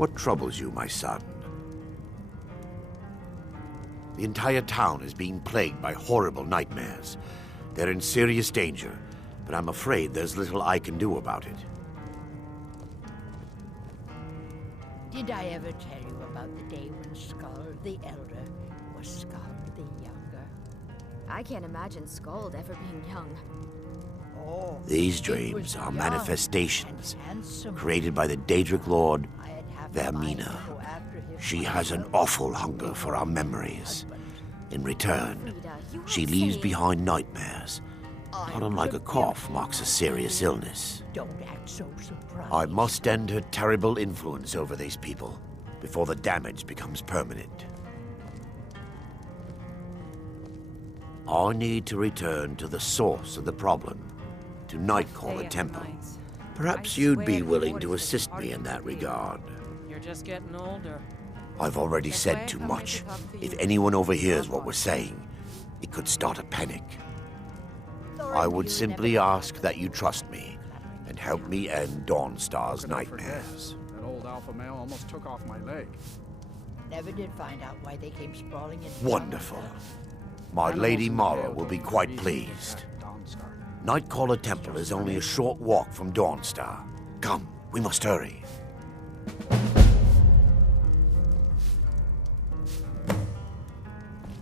What troubles you, my son? The entire town is being plagued by horrible nightmares. They're in serious danger, but I'm afraid there's little I can do about it. Did I ever tell you about the day when Skald the Elder was Skald the Younger? I can't imagine Skald ever being young. Oh, These it dreams was are young manifestations and handsome. created by the Daedric Lord, I'd have the mind to Vermina. go after his She mother, has an awful hunger for our memories. husband. In return, Frida, you she have leaves saved- behind nightmares. I'm Not unlike a the cough beauty marks a of serious you. illness. Don't act so surprised. I must end her terrible influence over these people before the damage becomes permanent. I need to return to the source of the problem, to Nightcaller Temple. Perhaps you'd be willing to assist me in that regard. You're just getting older. I've already said too much. If anyone overhears what we're saying, it could start a panic. I would simply ask that you trust me and help me end Dawnstar's Could I forget? nightmares. That old alpha male almost took off my leg. Never did find out why they came sprawling in. Wonderful. My Lady Mara will be quite pleased. Dawnstar. Nightcaller Temple is only a short walk from Dawnstar. Come, we must hurry.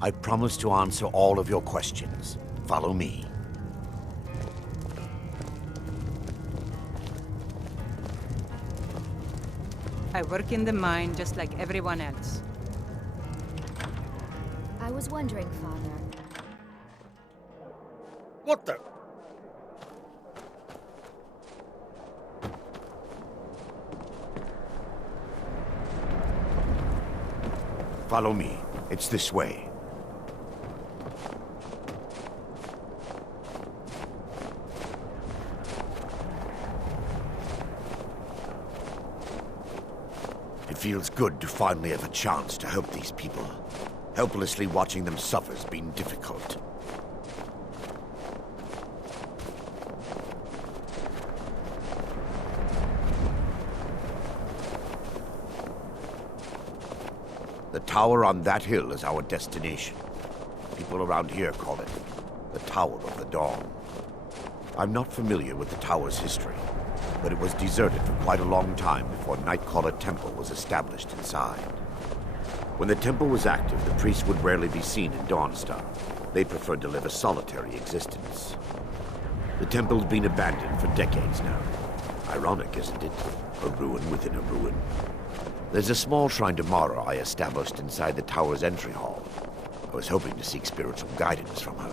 I promise to answer all of your questions. Follow me. I work in the mine just like everyone else. I was wondering, Father. What the? Follow me. It's this way. It feels good to finally have a chance to help these people. Helplessly watching them suffer has been difficult. The tower on that hill is our destination. People around here call it the Tower of the Dawn. I'm not familiar with the tower's history, but it was deserted for quite a long time before Nightcaller Temple was established inside. When the temple was active, the priests would rarely be seen in Dawnstar. They preferred to live a solitary existence. The temple's been abandoned for decades now. Ironic, isn't it? A ruin within a ruin. There's a small shrine to Mara I established inside the tower's entry hall. I was hoping to seek spiritual guidance from her.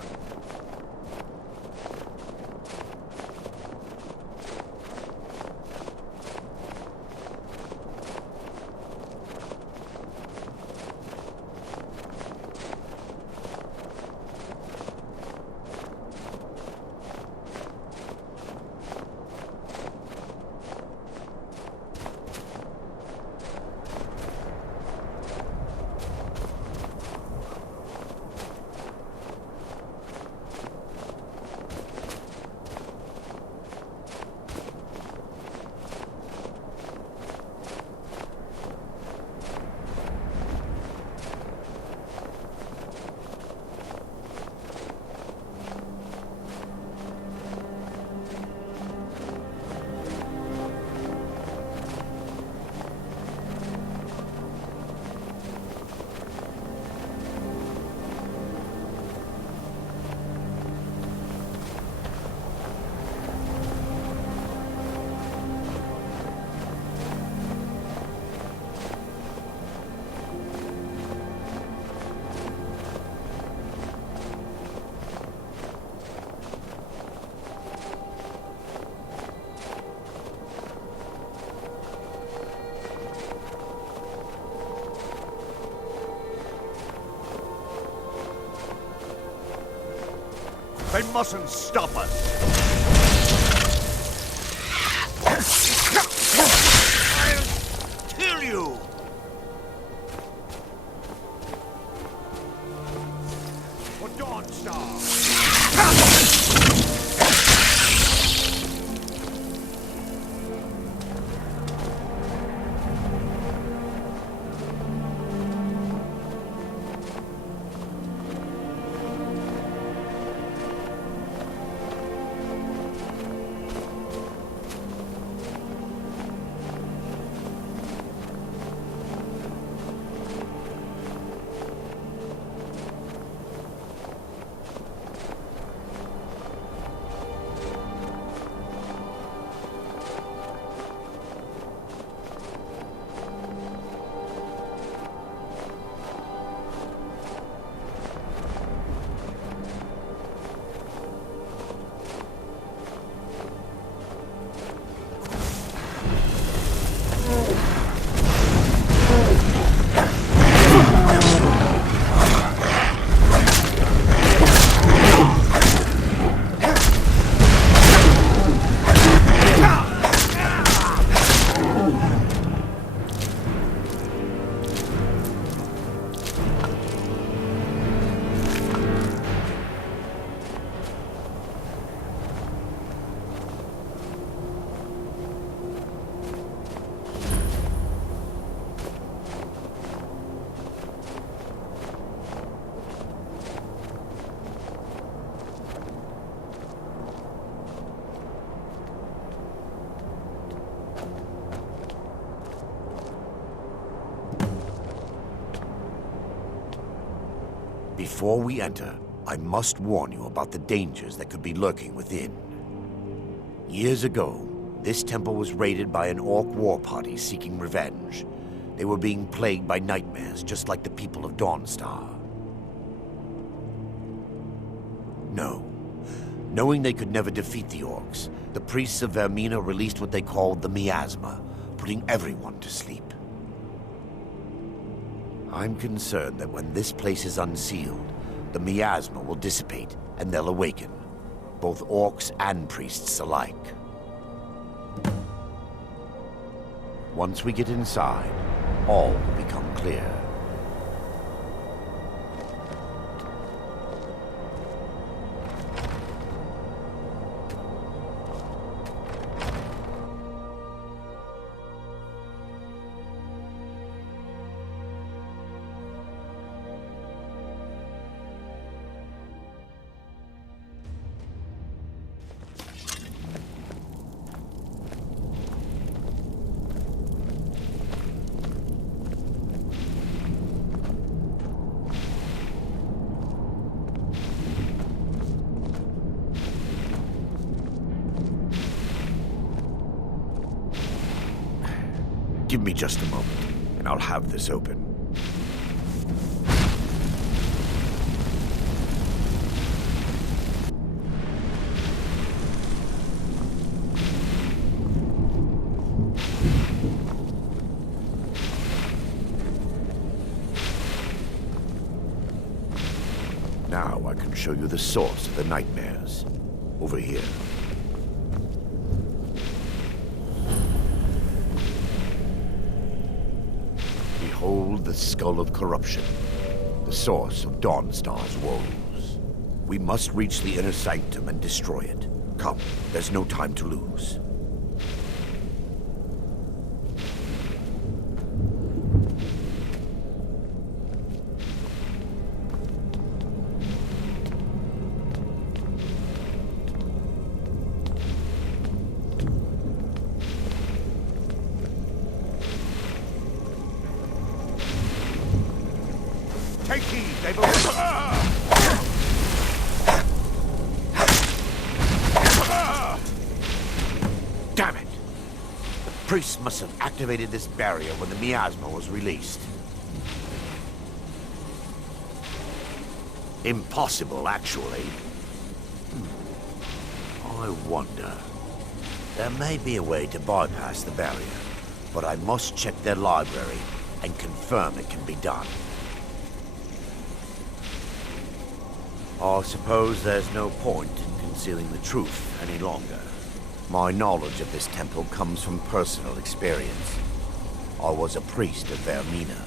They mustn't stop us! I'll kill you! For Dawnstar! Before we enter, I must warn you about the dangers that could be lurking within. Years ago, this temple was raided by an orc war party seeking revenge. They were being plagued by nightmares, just like the people of Dawnstar. No. Knowing they could never defeat the orcs, the priests of Vermina released what they called the miasma, putting everyone to sleep. I'm concerned that when this place is unsealed, the miasma will dissipate and they'll awaken, both orcs and priests alike. Once we get inside, all will become clear. Give me just a moment, and I'll have this open. Now I can show you the source of the nightmares. Over here. Behold the Skull of Corruption, the source of Dawnstar's woes. We must reach the inner sanctum and destroy it. Come, there's no time to lose. Take heed, they've Damn it! The priests must have activated this barrier when the miasma was released. Impossible, actually. I wonder. There may be a way to bypass the barrier, but I must check their library and confirm it can be done. I suppose there's no point in concealing the truth any longer. My knowledge of this temple comes from personal experience. I was a priest of Vermina.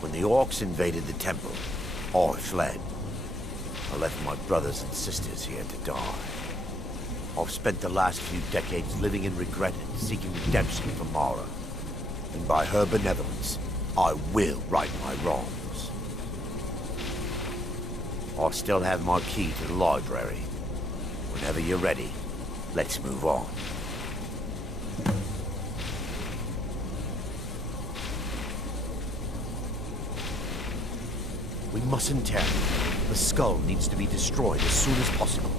When the orcs invaded the temple, I fled. I left my brothers and sisters here to die. I've spent the last few decades living in regret and seeking redemption from Mara. And by her benevolence, I will right my wrongs. I still have my key to the library. Whenever you're ready, let's move on. We mustn't tarry. The skull needs to be destroyed as soon as possible.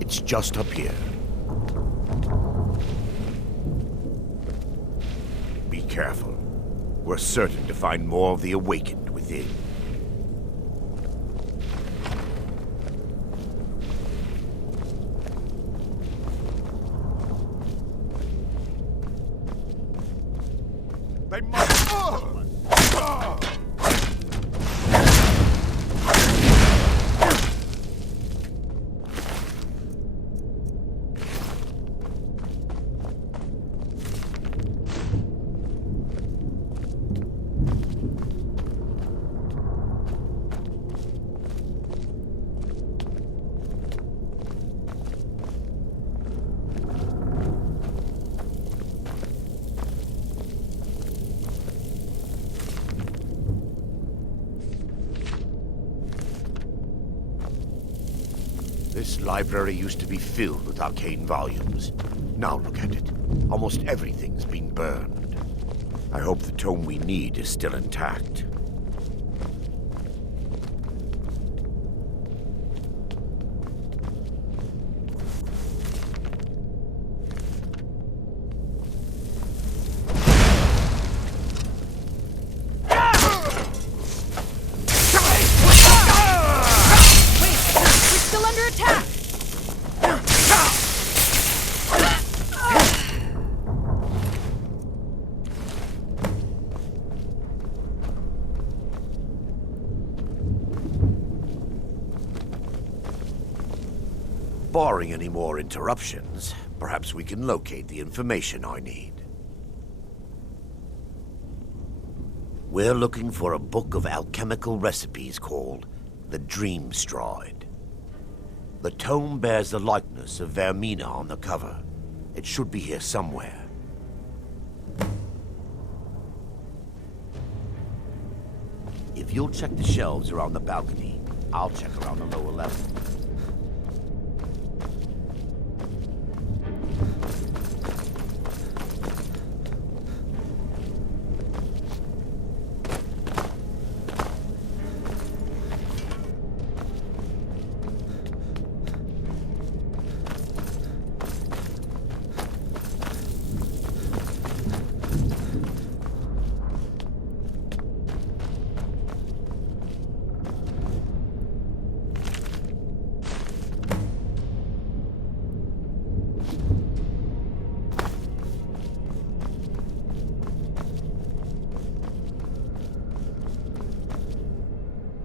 It's just up here. Be careful. We're certain to find more of the awakened within. They must... This library used to be filled with arcane volumes. Now look at it. Almost everything's been burned. I hope the tome we need is still intact. Barring any more interruptions, perhaps we can locate the information I need. We're looking for a book of alchemical recipes called the Dream Stride. The tome bears the likeness of Vermina on the cover. It should be here somewhere. If you'll check the shelves around the balcony, I'll check around the lower level.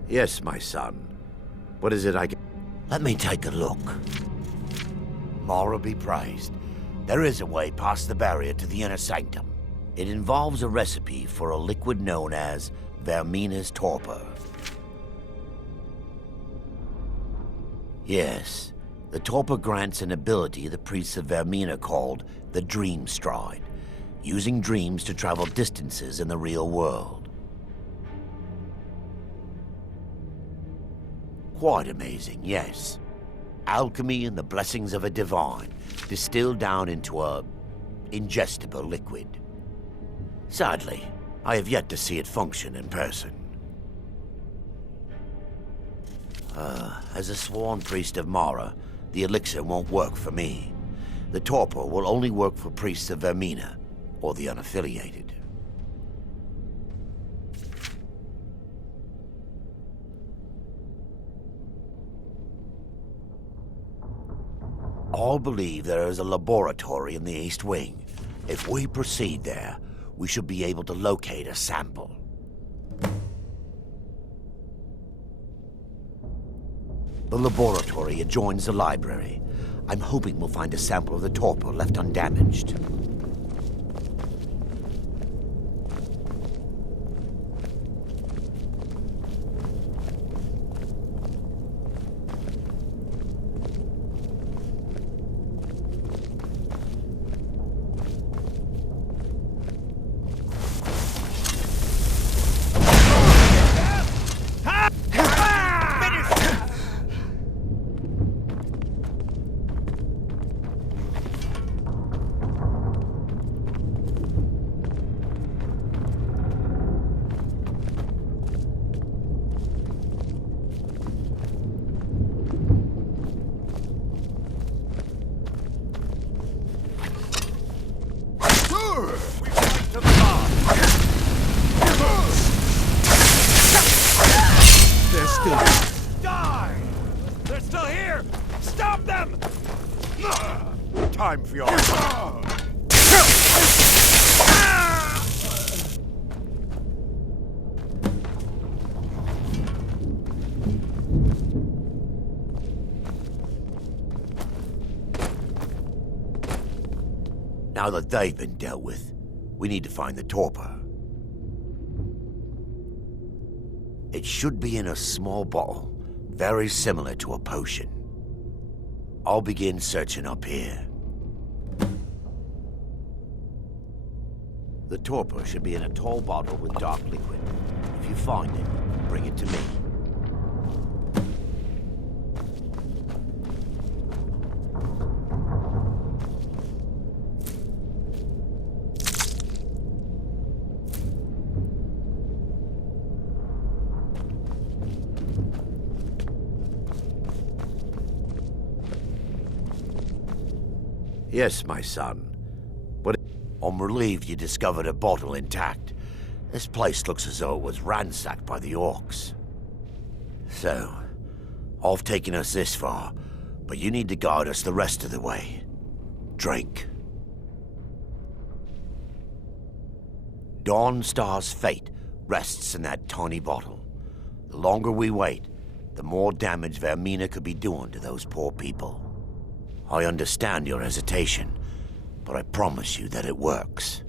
Yes, my son. What is it I get? Let me take a look. Mara be praised. There is a way past the barrier to the inner sanctum. It involves a recipe for a liquid known as Vermina's torpor. Yes, the torpor grants an ability the priests of Vermina called the Dream Stride, using dreams to travel distances in the real world. Quite amazing, yes. Alchemy and the blessings of a divine, distilled down into a ingestible liquid. Sadly, I have yet to see it function in person. As a sworn priest of Mara, the elixir won't work for me. The torpor will only work for priests of Vermina, or the unaffiliated. All believe there is a laboratory in the East Wing. If we proceed there, we should be able to locate a sample. The laboratory adjoins the library. I'm hoping we'll find a sample of the torpor left undamaged. Time for your... Now that they've been dealt with, we need to find the torpor. It should be in a small bottle, very similar to a potion. I'll begin searching up here. The torpor should be in a tall bottle with dark liquid. If you find it, bring it to me. Yes, my son. But I'm relieved you discovered a bottle intact. This place looks as though it was ransacked by the orcs. So, I've taken us this far, but you need to guide us the rest of the way. Drink. Dawnstar's fate rests in that tiny bottle. The longer we wait, the more damage Vermina could be doing to those poor people. I understand your hesitation, but I promise you that it works.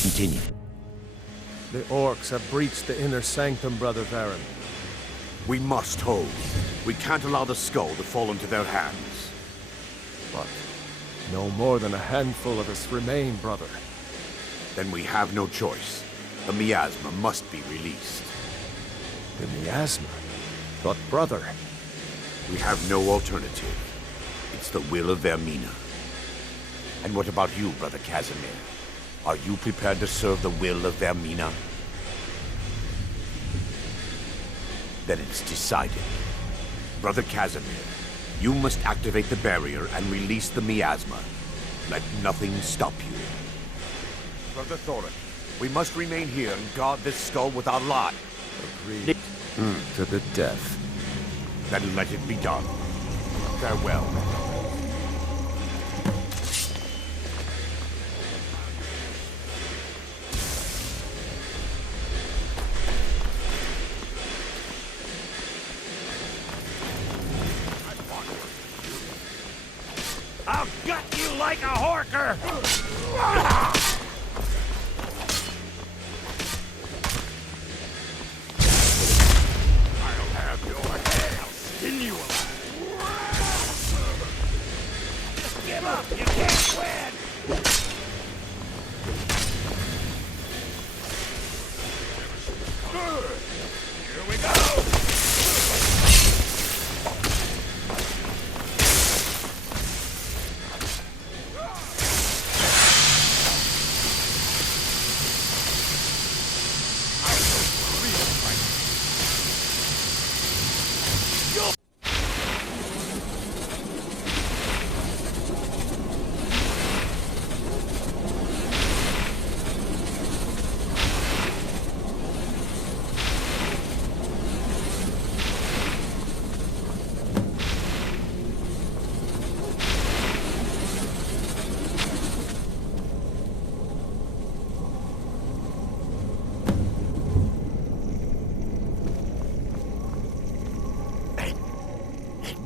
Continue. The orcs have breached the inner sanctum, Brother Varen. We must hold. We can't allow the skull to fall into their hands. But no more than a handful of us remain, brother. Then we have no choice. The miasma must be released. The miasma? But brother... We have no alternative. It's the will of Vermina. And what about you, Brother Casimir? Are you prepared to serve the will of Vermina? Then it's decided. Brother Casimir, you must activate the barrier and release the miasma. Let nothing stop you. Brother Thorin, we must remain here and guard this skull with our lives. Agreed. To the death. Then let it be done. Farewell. I'll gut you like a horker! I'll have your head. I'll skin you alive. Just give up. You can't win. Here we go.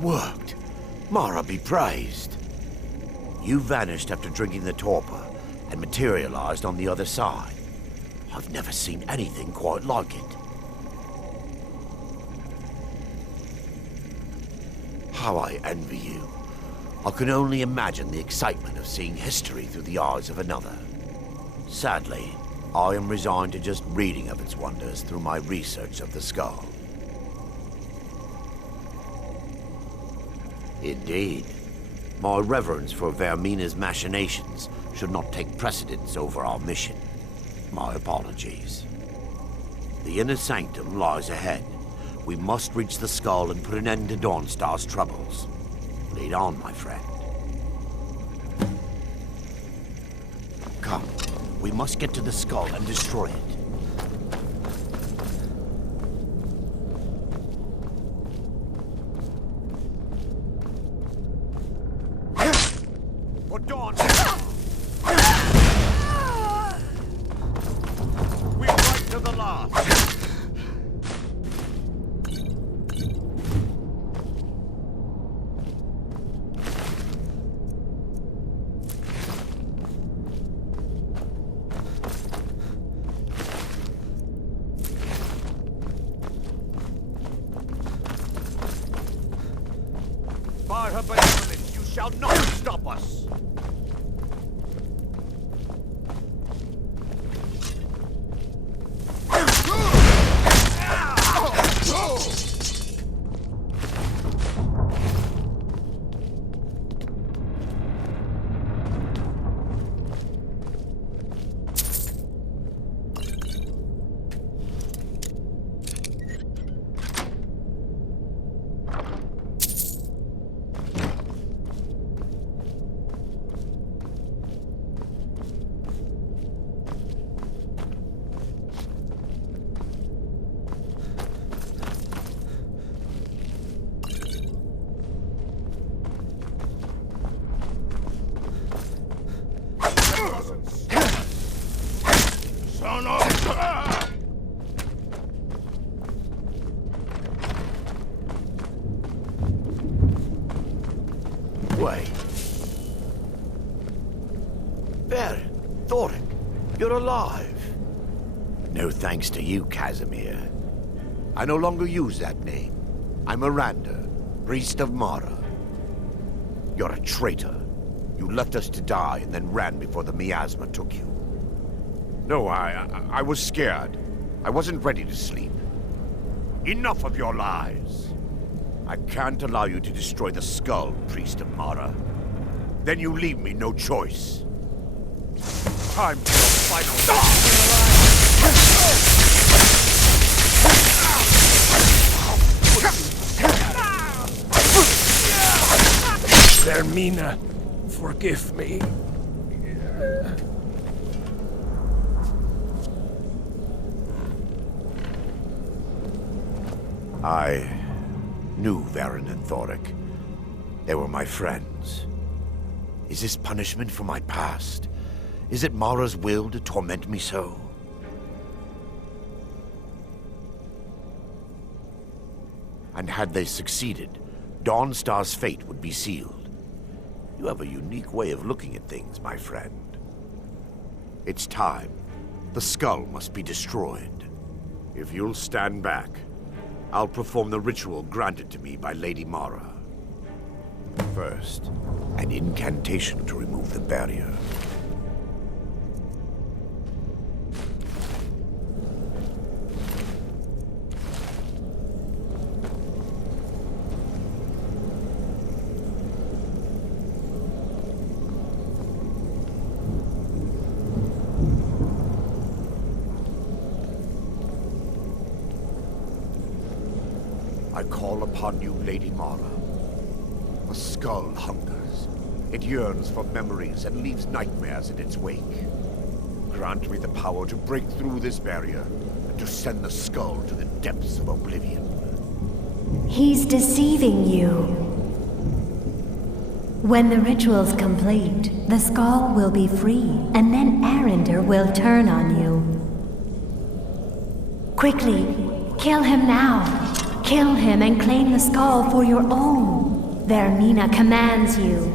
Worked. Mara be praised. You vanished after drinking the torpor and materialized on the other side. I've never seen anything quite like it. How I envy you. I can only imagine the excitement of seeing history through the eyes of another. Sadly, I am resigned to just reading of its wonders through my research of the skull. Indeed. My reverence for Vermina's machinations should not take precedence over our mission. My apologies. The inner sanctum lies ahead. We must reach the skull and put an end to Dawnstar's troubles. Lead on, my friend. Come. We must get to the skull and destroy it. For Dawn! We fight to the last! By her benevolence, you shall not stop us! way. There, Daedric, you're alive. No thanks to you, Casimir. I no longer use that name. I'm Miranda, priest of Mara. You're a traitor. You left us to die and then ran before the miasma took you. No, I was scared. I wasn't ready to sleep. Enough of your lies. I can't allow you to destroy the skull, priest of Mara. Then you leave me no choice. Time for your final... Hermina, forgive me. I knew Varen and Daedric. They were my friends. Is this punishment for my past? Is it Mara's will to torment me so? And had they succeeded, Dawnstar's fate would be sealed. You have a unique way of looking at things, my friend. It's time. The skull must be destroyed. If you'll stand back, I'll perform the ritual granted to me by Lady Mara. First, an incantation to remove the barrier. I call upon you, Lady Mara. The skull hungers. It yearns for memories and leaves nightmares in its wake. Grant me the power to break through this barrier and to send the skull to the depths of oblivion. He's deceiving you. When the ritual's complete, the skull will be free, and then Arender will turn on you. Quickly, kill him now. Kill him and claim the skull for your own. Vermina commands you.